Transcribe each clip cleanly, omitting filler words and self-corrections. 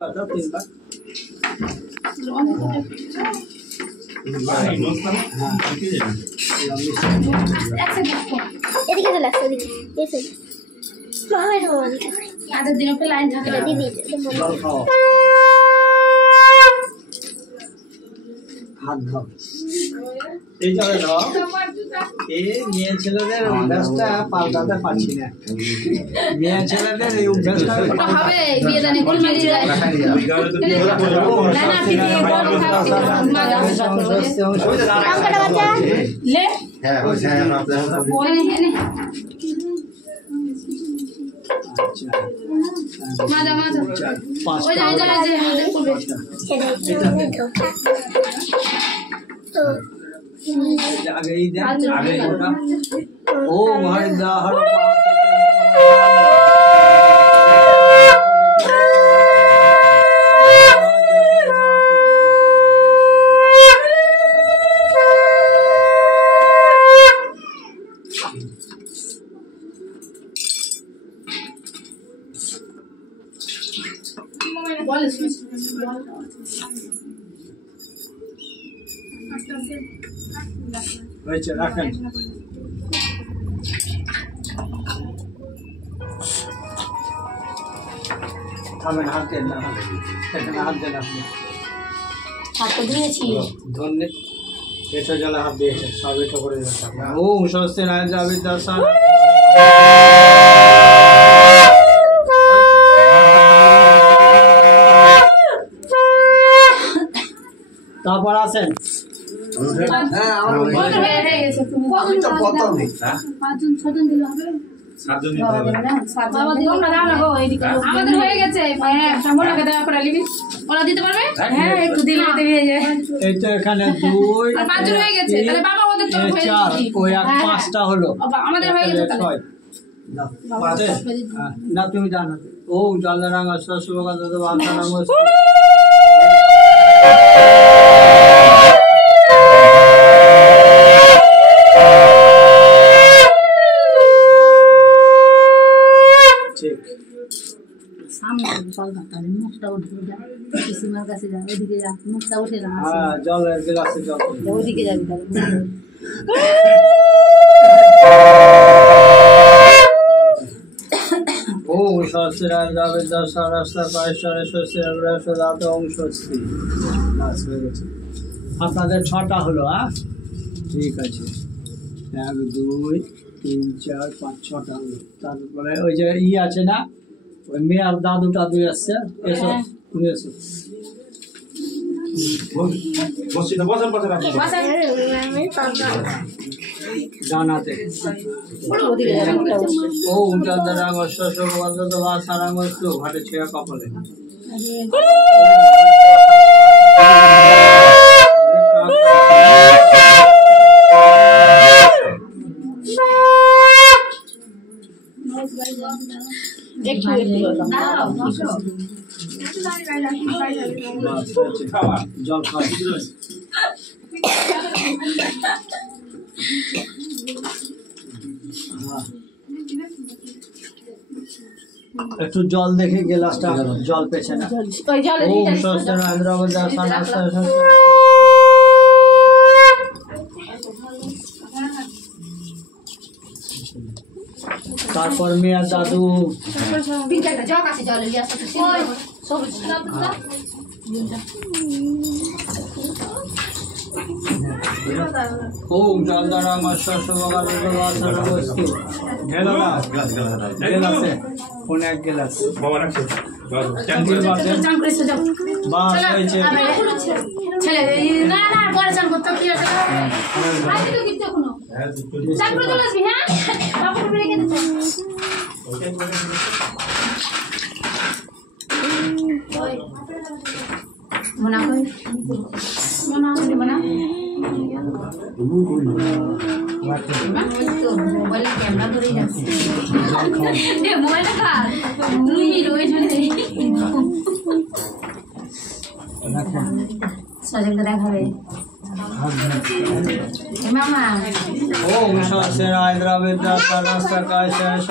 आधा दिनों पे लाइन था हाथ धो এই চলে দাও এই মেয়ে ছেলেদের অভ্যাসটা পাল্টাতে পারছি না মেয়ে ছেলেদের এই অভ্যাসটা হবে বিয়ে দানে কোন মারি যায় না না ঠিক আছে ले है हो जाए आप बोले है नहीं माजा माजा हो जाए चला तो आगे ही दे आगे ओ हरदा हर अच्छा रखें हमें हाथ देना कितना हाथ देना हाथ तो दिए छी धोने এটা জলা হাত দিয়েছে সব এটা করে দিতে ও সস্তে না যাবে দর্শন তারপর আছেন হ্যাঁ আমার হয়ে গেছে তুমি তো কত নেই পাঁচজন ছজন দিলে হবে সাতজন দিতে হবে বাবা দিও না দাও না গো এইদিকে আমাদের হয়ে গেছে হ্যাঁ সামনে দেওয়া করে লিবি ওরা দিতে পারবে হ্যাঁ একটু দিলে হয়ে যায় এই তো এখানে দুই আর পাঁচজন হয়ে গেছে তাহলে বাবা আমাদের তো হয়ে চার গেছে ওই এক পাঁচটা হলো আমাদের হয়ে গেছে তাহলে না তুমি জানো ও জলরাং অশ্বশুভকা দাদা বান্তারাং ঠিক সামনে জল ঢাকালে মুখটা উঠে যা কিসিমার কাছে যা ওইদিকে যা মুখটা উঠে যা হ্যাঁ জলের গ্লাসে জল ওইদিকে যাবি তাহলে ও সহস্রার যাবে দশা রাস্তা পায়েশ্বরে সহস্রার রাস্তা অংশ বাস হয়ে গেছে আপনাদের 6টা হলো হ্যাঁ ঠিক আছে 1 2 3 4 5 6টা হলো তারপরে ওই যে আছে না ওই মেয়ের দাদুটা দুই আসছে এসো তুমি এসো বসি না বসেন বসেন আপনি জানাতে ও চন্দ্রাং অশ্বশুভগন্ধ বাসারাং অস্তু ঘাটে ছেয়া কপালে জল খাওয়া একটু জল দেখে গ্লাসটা জল পেছে না তারপর মেয়ের দাদু ওম চন্দ্রাং অশ্বশুভগন্ধ গেলাসে কোন এক গেলাস বাবা রাখছে বাস হয়েছে ছেলে না না পরে চান করতে কি আছে আইতে তো কিতে কোনো চান করে চলে আসবি হ্যাঁ বাবা করে রেখে দিতে মনা কই মনা কই মনা মোবাইল ক্যামেরা ধরে যাচ্ছে এ মোবাইলটা কার তুই রয়েছ সজলটা দেখাবে মামা ওম সহস্রায় দ্রবিদ্যা সহস্রকায় সহস্র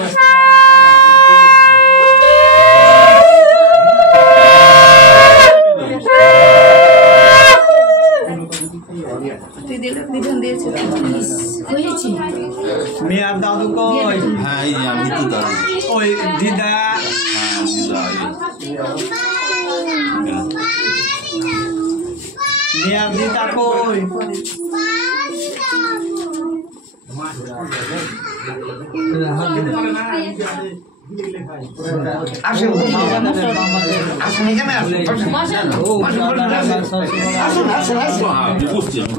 মেয়ার দাদু কই? হ্যাঁ এই যে আমি তো দাদু। ওই দিদা হ্যাঁ দিদা মেয়ার দিদা কই? আসেন আসেন এখানে আসেন বসেন। ও দাদা শ্বশুর আসেন আসেন আসেন বুঝছি আমি